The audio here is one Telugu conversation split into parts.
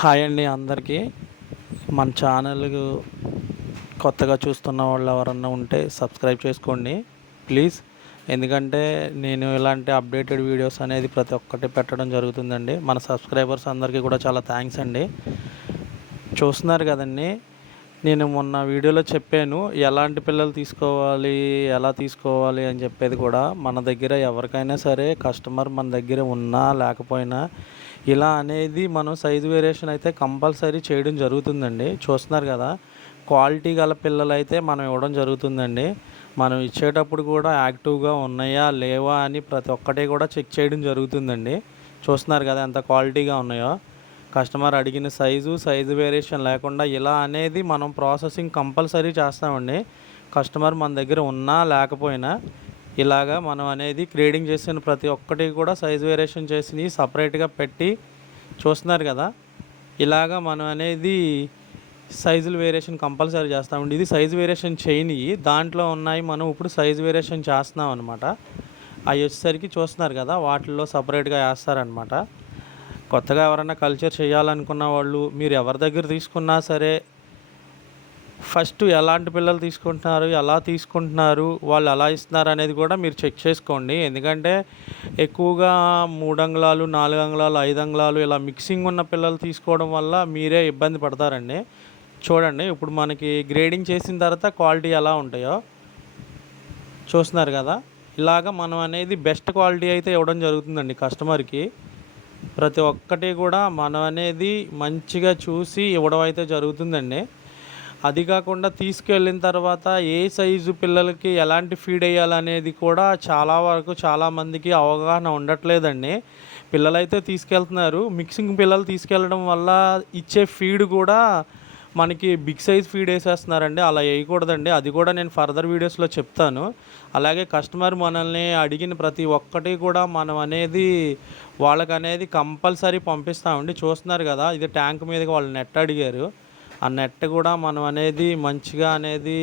హాయ్ అండి అందరికీ. మన ఛానల్ కొత్తగా చూస్తున్న వాళ్ళు ఎవరన్నా ఉంటే సబ్స్క్రైబ్ చేసుకోండి ప్లీజ్. ఎందుకంటే నేను ఇలాంటి అప్డేటెడ్ వీడియోస్ అనేది ప్రతి ఒక్కటి పెట్టడం జరుగుతుందండి. మన సబ్స్క్రైబర్స్ అందరికీ కూడా చాలా థ్యాంక్స్ అండి. చూస్తున్నారు కదండి, నేను మొన్న వీడియోలో చెప్పాను ఎలాంటి పిల్లలు తీసుకోవాలి, ఎలా తీసుకోవాలి అని చెప్పేది కూడా. మన దగ్గర ఎవరికైనా సరే కస్టమర్ మన దగ్గర ఉన్నా లేకపోయినా ఇలా అనేది మనం సైజు వేరియేషన్ అయితే కంపల్సరీ చేయడం జరుగుతుందండి. చూస్తున్నారు కదా, క్వాలిటీ గల పిల్లలు అయితే మనం ఇవ్వడం జరుగుతుందండి. మనం ఇచ్చేటప్పుడు కూడా యాక్టివ్గా ఉన్నాయా లేవా అని ప్రతి ఒక్కటి కూడా చెక్ చేయడం జరుగుతుందండి. చూస్తున్నారు కదా ఎంత క్వాలిటీగా ఉన్నాయో. కస్టమర్ అడిగిన సైజు వేరియేషన్ లేకుండా ఇలా అనేది మనం ప్రాసెసింగ్ కంపల్సరీ చేస్తామండి. కస్టమర్ మన దగ్గర ఉన్నా లేకపోయినా ఇలాగా మనం అనేది గ్రేడింగ్ చేసిన ప్రతి ఒక్కటి కూడా సైజు వేరియేషన్ చేసి సపరేట్గా పెట్టి చూస్తున్నారు కదా. ఇలాగా మనం అనేది సైజులు వేరియేషన్ కంపల్సరీ చేస్తామండి. ఇది సైజు వేరియేషన్ చేయనివి దాంట్లో ఉన్నాయి, మనం ఇప్పుడు సైజు వేరియేషన్ చేస్తున్నాం అనమాట. అవి వచ్చేసరికి చూస్తున్నారు కదా, వాటిల్లో సపరేట్గా వేస్తారనమాట. కొత్తగా ఎవరైనా కల్చర్ చేయాలనుకున్న వాళ్ళు మీరు ఎవరి దగ్గర తీసుకున్నా సరే ఫస్ట్ ఎలాంటి పిల్లలు తీసుకుంటున్నారు, ఎలా తీసుకుంటున్నారు, వాళ్ళు ఎలా ఇస్తున్నారు అనేది కూడా మీరు చెక్ చేసుకోండి. ఎందుకంటే ఎక్కువగా 3 అంగుళాలు 4 అంగుళాలు 5 అంగుళాలు ఇలా మిక్సింగ్ ఉన్న పిల్లలు తీసుకోవడం వల్ల మీరే ఇబ్బంది పడతారండి. చూడండి ఇప్పుడు మనకి గ్రేడింగ్ చేసిన తర్వాత క్వాలిటీ ఎలా ఉంటాయో చూస్తున్నారు కదా. ఇలాగ మనం అనేది బెస్ట్ క్వాలిటీ అయితే ఇవ్వడం జరుగుతుందండి కస్టమర్కి. ప్రతి ఒక్కటి కూడా మనం అనేది మంచిగా చూసి ఇవ్వడం అయితే జరుగుతుందండి. అది కాకుండా తీసుకెళ్ళిన తర్వాత ఏ సైజు పిల్లలకి ఎలాంటి ఫీడ్ వేయాలనేది కూడా చాలా వరకు చాలామందికి అవగాహన ఉండట్లేదండి. పిల్లలైతే తీసుకెళ్తున్నారు, మిక్సింగ్ పిల్లలు తీసుకెళ్ళడం వల్ల ఇచ్చే ఫీడ్ కూడా మనకి బిగ్ సైజ్ ఫీడ్ వేసేస్తున్నారండి. అలా వేయకూడదండి, అది కూడా నేను ఫర్దర్ వీడియోస్లో చెప్తాను. అలాగే కస్టమర్ మనల్ని అడిగిన ప్రతి ఒక్కటి కూడా మనం అనేది వాళ్ళకనేది కంపల్సరీ పంపిస్తామండి. చూస్తున్నారు కదా, ఇది ట్యాంక్ మీదకి వాళ్ళు నెట్ అడిగారు. ఆ నెట్ కూడా మనం అనేది మంచిగా అనేది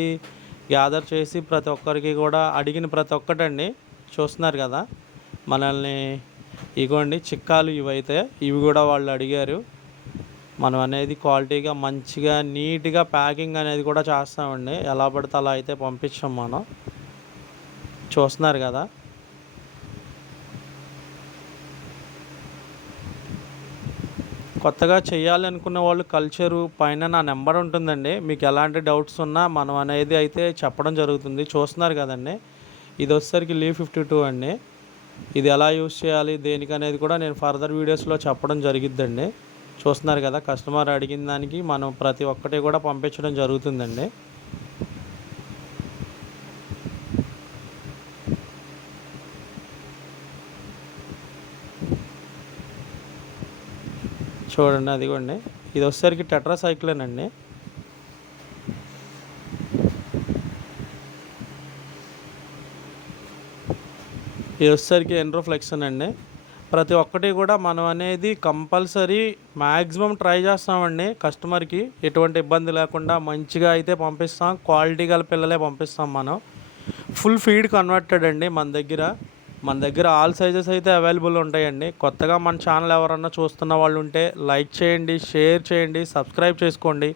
గ్యాదర్ చేసి ప్రతి ఒక్కరికి కూడా అడిగిన ప్రతి ఒక్కటండి. చూస్తున్నారు కదా మనల్ని. ఇగోండి చిక్కాలు ఇవైతే ఇవి కూడా వాళ్ళు అడిగారు. మనం అనేది క్వాలిటీగా మంచిగా నీట్గా ప్యాకింగ్ అనేది కూడా చేస్తామండి. ఎలా పడితే అలా అయితే పంపించాం మనం. చూస్తున్నారు కదా. కొత్తగా చేయాలి అనుకున్న వాళ్ళు కల్చరు పైన నా నెంబర్ ఉంటుందండి. మీకు ఎలాంటి డౌట్స్ ఉన్నా మనం అనేది అయితే చెప్పడం జరుగుతుంది. చూస్తున్నారు కదండి, ఇది వచ్చేసరికి లీవ్ 52 అండి. ఇది ఎలా యూజ్ చేయాలి దేనికి అనేది కూడా నేను ఫర్దర్ వీడియోస్లో చెప్పడం జరిగిద్దండి. చూస్తున్నారు కదా, కస్టమర్ అడిగిన దానికి మనం ప్రతి ఒక్కటి కూడా పంపించడం జరుగుతుందండి. చూడండి అదిగోండి, ఇది వచ్చేసరికి టెట్రాసైక్లిన్ అండి. ఇది వచ్చేసరికి ఎండ్రోఫ్లెక్సన్ అండి. ప్రతి ఒక్కటి కూడా మనం అనేది కంపల్సరీ మ్యాక్సిమం ట్రై చేస్తామండి. కస్టమర్కి ఎటువంటి ఇబ్బంది లేకుండా మంచిగా అయితే పంపిస్తాం. క్వాలిటీ గల పిల్లలే పంపిస్తాం మనం. ఫుల్ ఫీడ్ కన్వర్టెడ్ అండి మన దగ్గర ఆల్ సైజెస్ అయితే అవైలబుల్ ఉంటాయండి. కొత్తగా మన ఛానల్ ఎవరన్నా చూస్తున్న వాళ్ళు ఉంటే లైక్ చేయండి, షేర్ చేయండి, సబ్స్క్రైబ్ చేసుకోండి.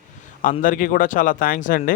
అందరికీ కూడా చాలా థ్యాంక్స్ అండి.